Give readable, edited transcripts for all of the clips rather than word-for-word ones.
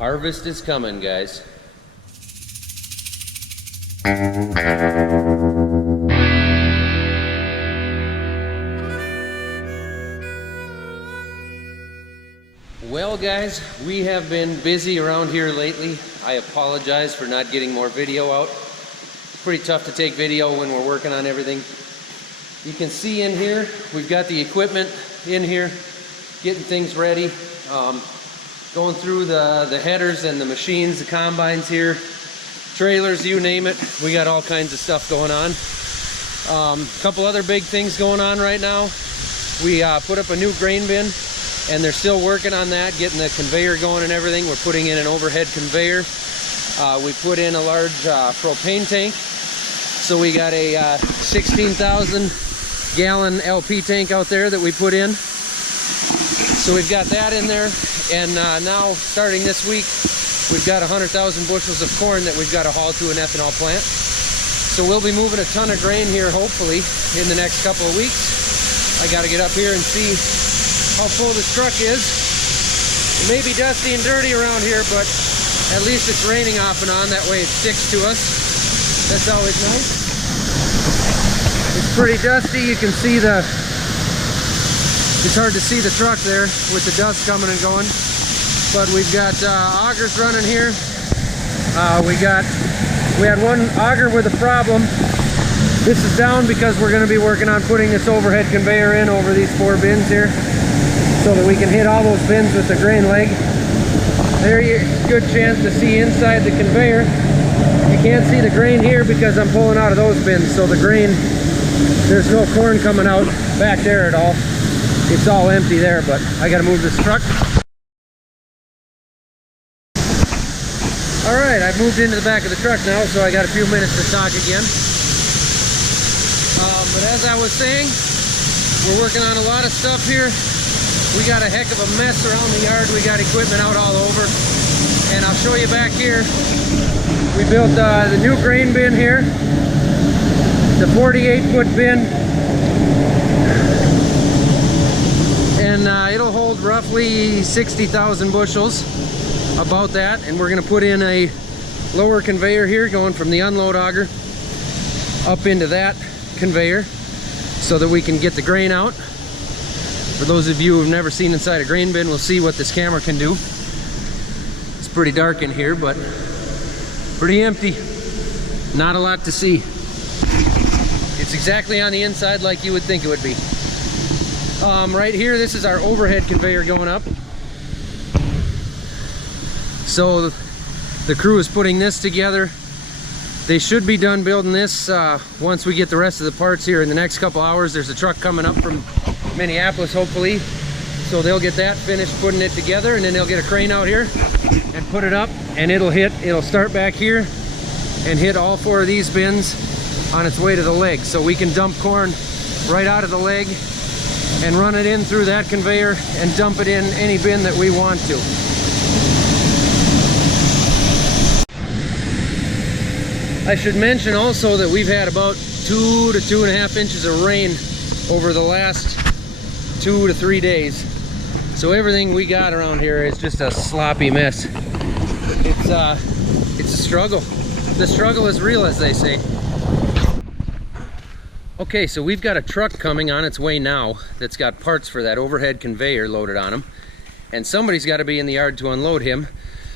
Harvest is coming, guys. Well guys, we have been busy around here lately. I apologize for not getting more video out. It's pretty tough to take video when we're working on everything. You can see in here, we've got the equipment in here, getting things ready. Going through the headers and the machines, the combines here, trailers, you name it. We got all kinds of stuff going on. A couple other big things going on right now. We put up a new grain bin, and they're still working on that, getting the conveyor going and everything. We're putting in an overhead conveyor. We put in a large propane tank. So we got a 16,000 gallon LP tank out there that we put in. So we've got that in there. And now, starting this week, we've got 100,000 bushels of corn that we've got to haul to an ethanol plant. So we'll be moving a ton of grain here, hopefully, in the next couple of weeks. I got to get up here and see how full this truck is. It may be dusty and dirty around here, but at least it's raining off and on. That way it sticks to us. That's always nice. It's pretty dusty. You can see it's hard to see the truck there with the dust coming and going. But we've got augers running here. We had one auger with a problem. This is down because we're going to be working on putting this overhead conveyor in over these 4 bins here, so that we can hit all those bins with the grain leg. There, good chance to see inside the conveyor. You can't see the grain here because I'm pulling out of those bins, so the grain, there's no corn coming out back there at all. It's all empty there, but I got to move this truck. All right, I've moved into the back of the truck now, so I got a few minutes to talk again. But as I was saying, we're working on a lot of stuff here. We got a heck of a mess around the yard. We got equipment out all over. And I'll show you back here. We built the new grain bin here. The 48-foot bin. And it'll hold roughly 60,000 bushels, about that. And we're going to put in a lower conveyor here, going from the unload auger up into that conveyor, so that we can get the grain out. For those of you who've never seen inside a grain bin, we'll see what this camera can do. It's pretty dark in here, but pretty empty. Not a lot to see. It's exactly on the inside like you would think it would be. Right here, this is our overhead conveyor going up. So the crew is putting this together. They should be done building this once we get the rest of the parts here in the next couple hours. There's a truck coming up from Minneapolis, hopefully. So they'll get that finished putting it together, and then they'll get a crane out here and put it up, and it'll start back here and hit all 4 of these bins on its way to the leg. So we can dump corn right out of the leg and run it in through that conveyor and dump it in any bin that we want to. I should mention also that we've had about 2 to 2.5 inches of rain over the last 2 to 3 days. So everything we got around here is just a sloppy mess. It's a struggle. The struggle is real, as they say. Okay, so we've got a truck coming on its way now that's got parts for that overhead conveyor loaded on them, and somebody's got to be in the yard to unload him.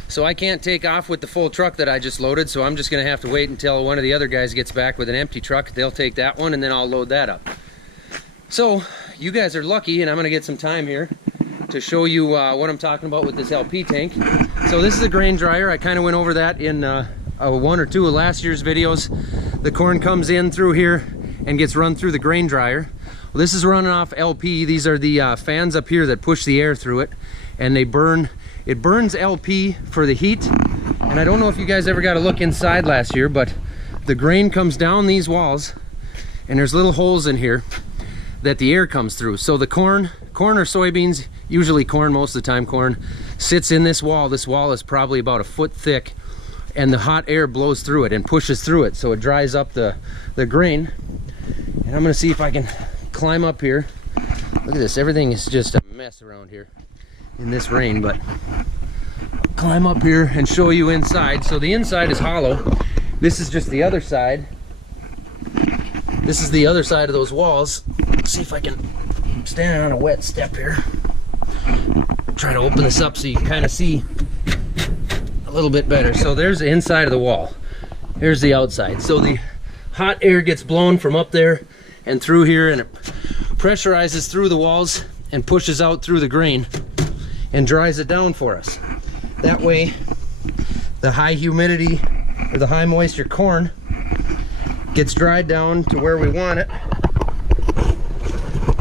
So I can't take off with the full truck that I just loaded, so I'm just going to have to wait until one of the other guys gets back with an empty truck. They'll take that one, and then I'll load that up. So you guys are lucky, and I'm going to get some time here to show you what I'm talking about with this LP tank. So this is a grain dryer. I kind of went over that in 1 or 2 of last year's videos. The corn comes in through here and gets run through the grain dryer. Well, this is running off LP. These are the fans up here that push the air through it, and it burns LP for the heat. And I don't know if you guys ever got a look inside last year, but the grain comes down these walls, and there's little holes in here that the air comes through. So the corn or soybeans, usually corn, most of the time corn, sits in this wall. This wall is probably about 1 foot thick, and the hot air blows through it and pushes through it, so it dries up the grain. And I'm gonna see if I can climb up here. Look at this, everything is just a mess around here in this rain, but climb up here and show you inside. So the inside is hollow. This is just the other side. This is the other side of those walls. Let's see if I can stand on a wet step here. Try to open this up so you can kind of see a little bit better. So there's the inside of the wall. Here's the outside. So the hot air gets blown from up there and through here, and it pressurizes through the walls and pushes out through the grain and dries it down for us. That way the high humidity or the high moisture corn gets dried down to where we want it,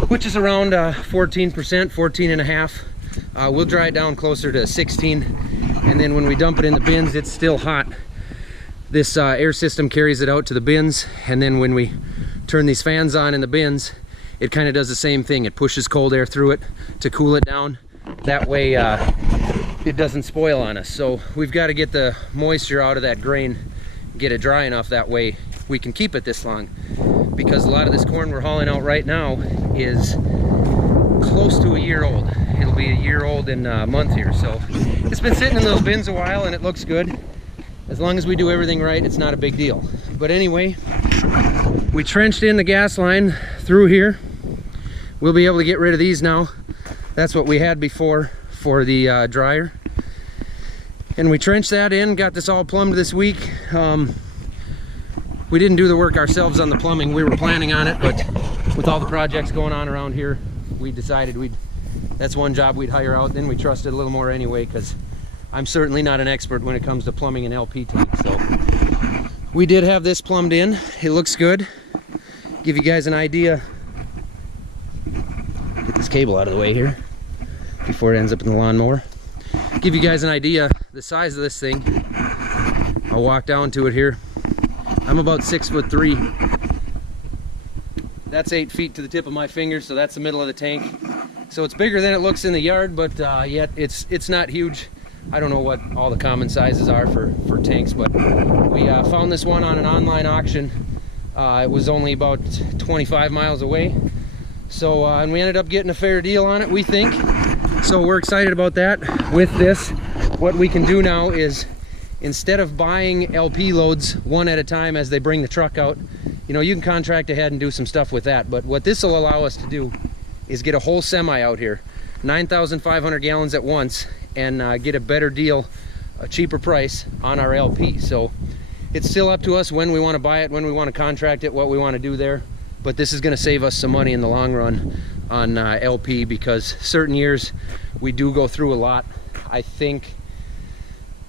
which is around 14%, 14 and a half. We'll dry it down closer to 16, and then when we dump it in the bins, it's still hot. This air system carries it out to the bins, and then when we turn these fans on in the bins, it kind of does the same thing. It pushes cold air through it to cool it down. That way it doesn't spoil on us. So we've got to get the moisture out of that grain, get it dry enough, that way we can keep it this long. Because a lot of this corn we're hauling out right now is close to a year old. It'll be a year old in a month here. So it's been sitting in those bins a while and it looks good. As long as we do everything right, it's not a big deal. But anyway, we trenched in the gas line through here. We'll be able to get rid of these now. That's what we had before for the dryer. And we trenched that in, got this all plumbed this week. We didn't do the work ourselves on the plumbing. We were planning on it, but with all the projects going on around here, we decided that's one job we'd hire out. Then we trusted a little more anyway, because I'm certainly not an expert when it comes to plumbing an LP tank. So we did have this plumbed in. It looks good. Give you guys an idea. Get this cable out of the way here before it ends up in the lawnmower. Give you guys an idea the size of this thing. I'll walk down to it here. I'm about 6'3". That's 8 feet to the tip of my finger, so that's the middle of the tank. So it's bigger than it looks in the yard, but yet it's not huge. I don't know what all the common sizes are for tanks, but we found this one on an online auction. It was only about 25 miles away. So, and we ended up getting a fair deal on it, we think. So we're excited about that. With this, what we can do now is, instead of buying LP loads one at a time as they bring the truck out, you know, you can contract ahead and do some stuff with that. But what this will allow us to do is get a whole semi out here, 9,500 gallons at once, and get a better deal, a cheaper price on our LP. So it's still up to us when we want to buy it, when we want to contract it, what we want to do there. But this is going to save us some money in the long run on LP, because certain years we do go through a lot. I think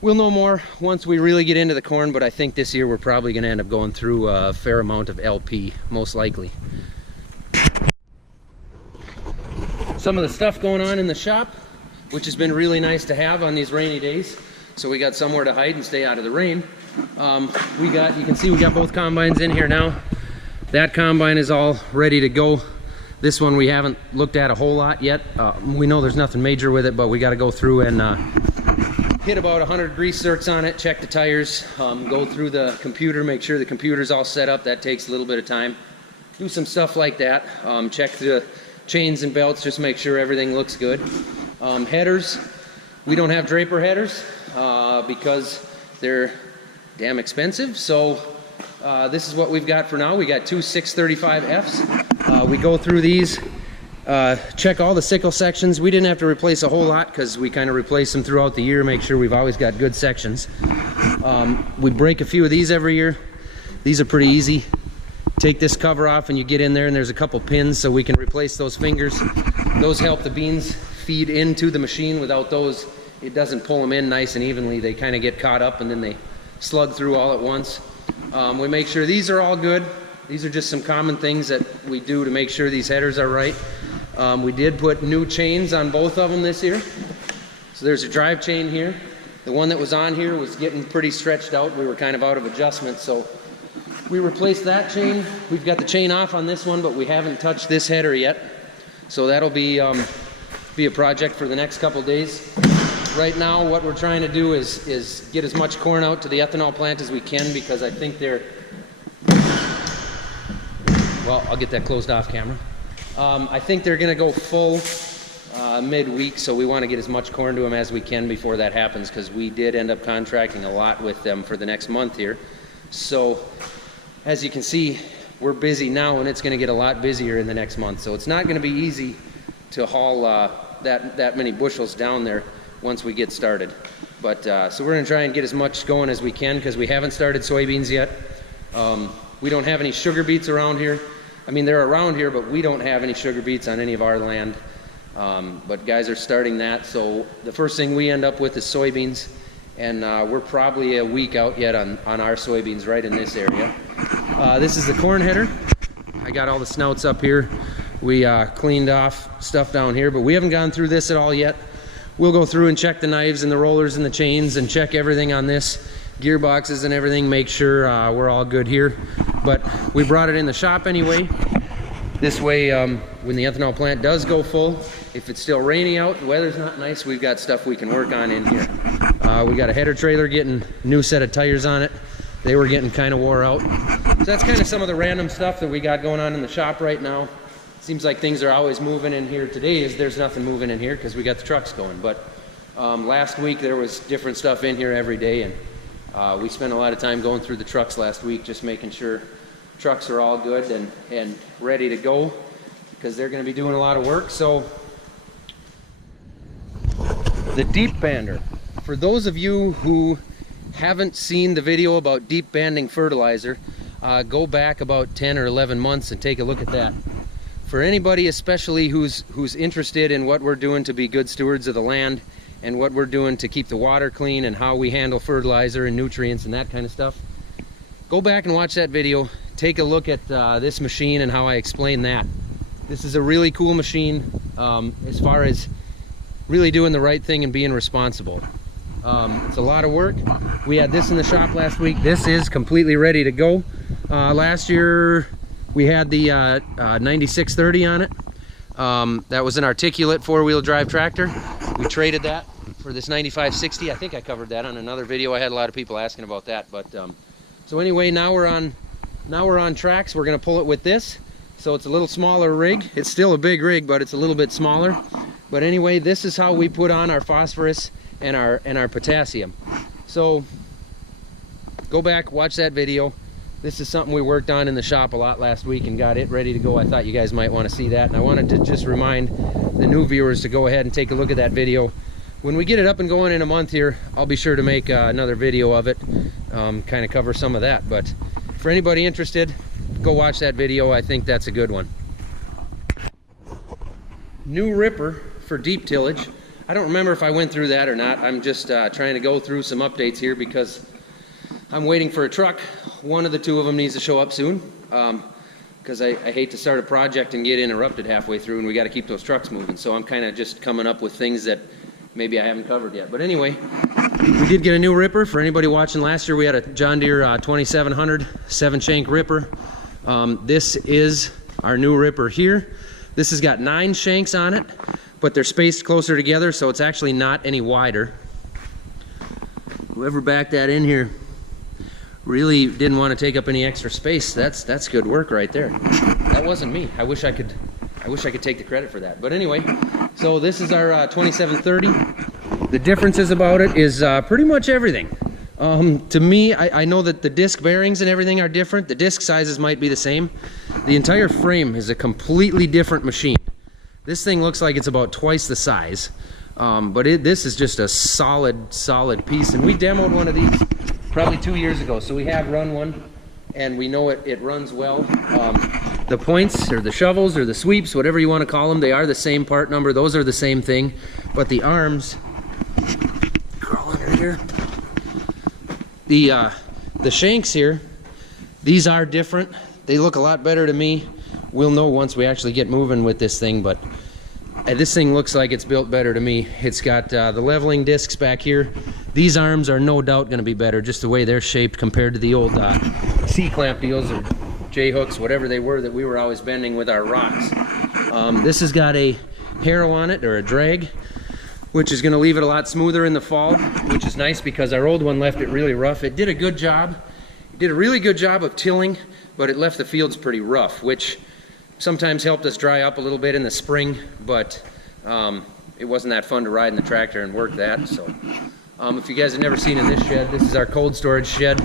we'll know more once we really get into the corn, but I think this year we're probably going to end up going through a fair amount of LP, most likely. Some of the stuff going on in the shop, which has been really nice to have on these rainy days, so we got somewhere to hide and stay out of the rain. You can see we got both combines in here now. That combine is all ready to go. This one we haven't looked at a whole lot yet. We know there's nothing major with it, but we got to go through and hit about 100 grease zerks on it, check the tires, go through the computer, make sure the computer's all set up. That takes a little bit of time. Do some stuff like that. Check the chains and belts, just make sure everything looks good. Headers, we don't have Draper headers because they're damn expensive. So this is what we've got for now. We got two 635Fs. We go through these, check all the sickle sections. We didn't have to replace a whole lot because we kind of replace them throughout the year, make sure we've always got good sections. We break a few of these every year. These are pretty easy. Take this cover off and you get in there and there's a couple pins so we can replace those fingers. Those help the beans feed into the machine. Without those, it doesn't pull them in nice and evenly. They kind of get caught up and then they slug through all at once. We make sure these are all good. These are just some common things that we do to make sure these headers are right. We did put new chains on both of them this year. So there's a drive chain here. The one that was on here was getting pretty stretched out. We were kind of out of adjustment, so we replaced that chain. We've got the chain off on this one, but we haven't touched this header yet. So that'll be a project for the next couple days. Right now, what we're trying to do is get as much corn out to the ethanol plant as we can, because I think they're, well, I'll get that closed off camera. I think they're gonna go full midweek, so we want to get as much corn to them as we can before that happens, because we did end up contracting a lot with them for the next month here. So as you can see, we're busy now, and it's going to get a lot busier in the next month. So it's not going to be easy to haul that many bushels down there once we get started. But so we're going to try and get as much going as we can, because we haven't started soybeans yet. We don't have any sugar beets around here. I mean, they're around here, but we don't have any sugar beets on any of our land. But guys are starting that. So the first thing we end up with is soybeans, and we're probably a week out yet on our soybeans right in this area. This is the corn header. I got all the snouts up here. We cleaned off stuff down here, but we haven't gone through this at all yet. We'll go through and check the knives and the rollers and the chains and check everything on this, gearboxes and everything, make sure we're all good here. But we brought it in the shop anyway. This way, when the ethanol plant does go full, if it's still rainy out, the weather's not nice, we've got stuff we can work on in here. We got a header trailer getting a new set of tires on it. They were getting kind of wore out. So that's kind of some of the random stuff that we got going on in the shop right now. Seems like things are always moving in here. Today there's nothing moving in here because we got the trucks going. But last week there was different stuff in here every day, and we spent a lot of time going through the trucks last week, just making sure trucks are all good and ready to go, because they're going to be doing a lot of work. So the deep bander. For those of you who haven't seen the video about deep banding fertilizer, go back about 10 or 11 months and take a look at that. For anybody especially who's interested in what we're doing to be good stewards of the land, and what we're doing to keep the water clean, and how we handle fertilizer and nutrients and that kind of stuff, go back and watch that video. Take a look at this machine and how I explain that. This is a really cool machine as far as really doing the right thing and being responsible. It's a lot of work. We had this in the shop last week. This is completely ready to go. Last year we had the 9630 on it. That was an articulate four-wheel drive tractor. We traded that for this 9560. I think I covered that on another video. I had a lot of people asking about that. But so anyway, now we're on tracks. We're gonna pull it with this. So it's a little smaller rig. It's still a big rig, but it's a little bit smaller. But anyway, this is how we put on our phosphorus and our potassium. So go back, watch that video. This is something we worked on in the shop a lot last week and got it ready to go. I thought you guys might want to see that, and I wanted to just remind the new viewers to go ahead and take a look at that video. When we get it up and going in a month here, I'll be sure to make another video of it, kind of cover some of that. But for anybody interested, go watch that video. I think that's a good one. New ripper for deep tillage. I don't remember if I went through that or not. I'm just trying to go through some updates here because I'm waiting for a truck. One of the two of them needs to show up soon, because I hate to start a project and get interrupted halfway through, and we got to keep those trucks moving. So I'm kind of just coming up with things that maybe I haven't covered yet. But anyway, we did get a new ripper. For anybody watching, last year we had a John Deere 2700 7-shank ripper. This is our new ripper here. This has got 9 shanks on it, but they're spaced closer together, so it's actually not any wider. Whoever backed that in here really didn't want to take up any extra space. That's good work right there. That wasn't me. I wish I could take the credit for that. But anyway, so this is our 2730. The differences about it is pretty much everything. To me, I know that the disc bearings and everything are different. The disc sizes might be the same. The entire frame is a completely different machine. This thing looks like it's about twice the size, but this is just a solid piece. And we demoed one of these probably 2 years ago, so we have run one, and we know it runs well. The points, or the shovels, or the sweeps, whatever you want to call them, they are the same part number. Those are the same thing, but the arms, crawl under here. The shanks here, these are different. They look a lot better to me. We'll know once we actually get moving with this thing, but this thing looks like it's built better to me. It's got the leveling discs back here. These arms are no doubt going to be better, just the way they're shaped compared to the old C-clamp deals or J-hooks, whatever they were that we were always bending with our rocks. This has got a harrow on it, or a drag, which is going to leave it a lot smoother in the fall, which is nice because our old one left it really rough. It did a good job. It did a really good job of tilling, but it left the fields pretty rough, which sometimes helped us dry up a little bit in the spring, but It wasn't that fun to ride in the tractor and work that. So if you guys have never seen in this shed, this is our cold storage shed.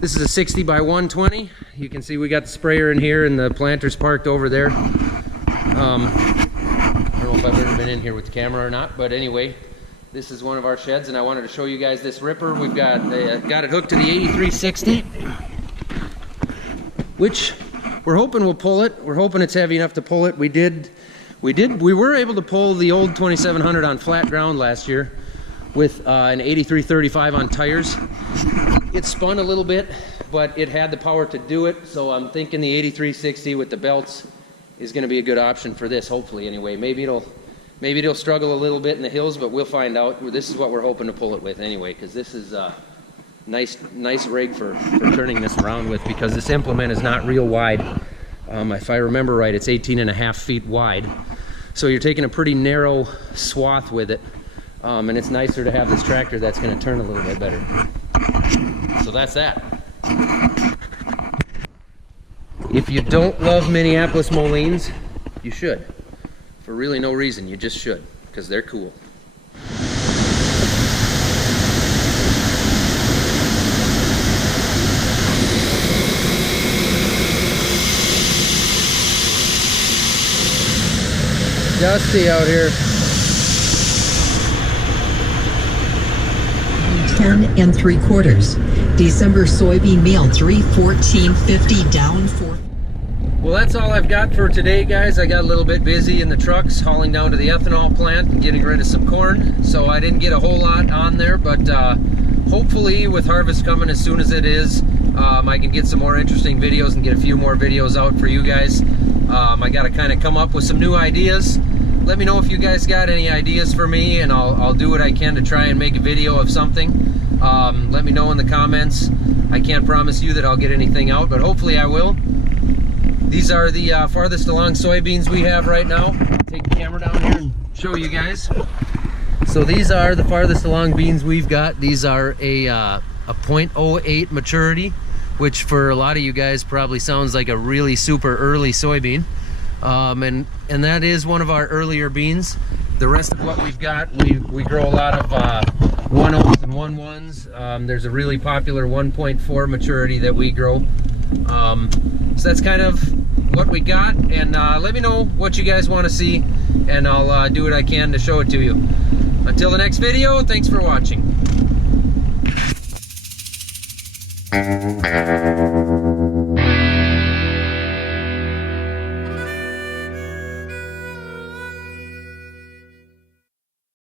This is a 60 by 120. You can see we got the sprayer in here and the planters parked over there. I don't know if I've ever been in here with the camera or not, but anyway, this is one of our sheds, and I wanted to show you guys this ripper. We've got it hooked to the 8360, which we're hoping will pull it. We're hoping it's heavy enough to pull it. We were able to pull the old 2700 on flat ground last year with an 8335 on tires. It spun a little bit, but it had the power to do it, so I'm thinking the 8360 with the belts is going to be a good option for this, hopefully anyway. Maybe it'll struggle a little bit in the hills, but we'll find out. This is what we're hoping to pull it with anyway, because this is a nice rig for turning this around with, because this implement is not real wide. If I remember right, it's 18.5 feet wide, so you're taking a pretty narrow swath with it, and it's nicer to have this tractor that's going to turn a little bit better. So that's that. If you don't love Minneapolis Moleens, you should. For really no reason, you just should, because they're cool. Dusty out here. 10 3/4. December soybean meal 314.50 down 4. Well, that's all I've got for today, guys. I got a little bit busy in the trucks hauling down to the ethanol plant and getting rid of some corn, so I didn't get a whole lot on there, but hopefully with harvest coming as soon as it is, I can get some more interesting videos and get a few more videos out for you guys. I got to kind of come up with some new ideas. Let me know if you guys got any ideas for me, and I'll do what I can to try and make a video of something. Let me know in the comments. I can't promise you that I'll get anything out, but hopefully I will. These are the farthest along soybeans we have right now. I'll take the camera down here and show you guys. So these are the farthest along beans we've got. These are a 0.08 maturity, which for a lot of you guys probably sounds like a really super early soybean. And that is one of our earlier beans. The rest of what we've got, we grow a lot of 1.0s and 1.1s. There's a really popular 1.4 maturity that we grow. So that's kind of what we got, and let me know what you guys want to see, and I'll do what I can to show it to you. Until the next video, thanks for watching.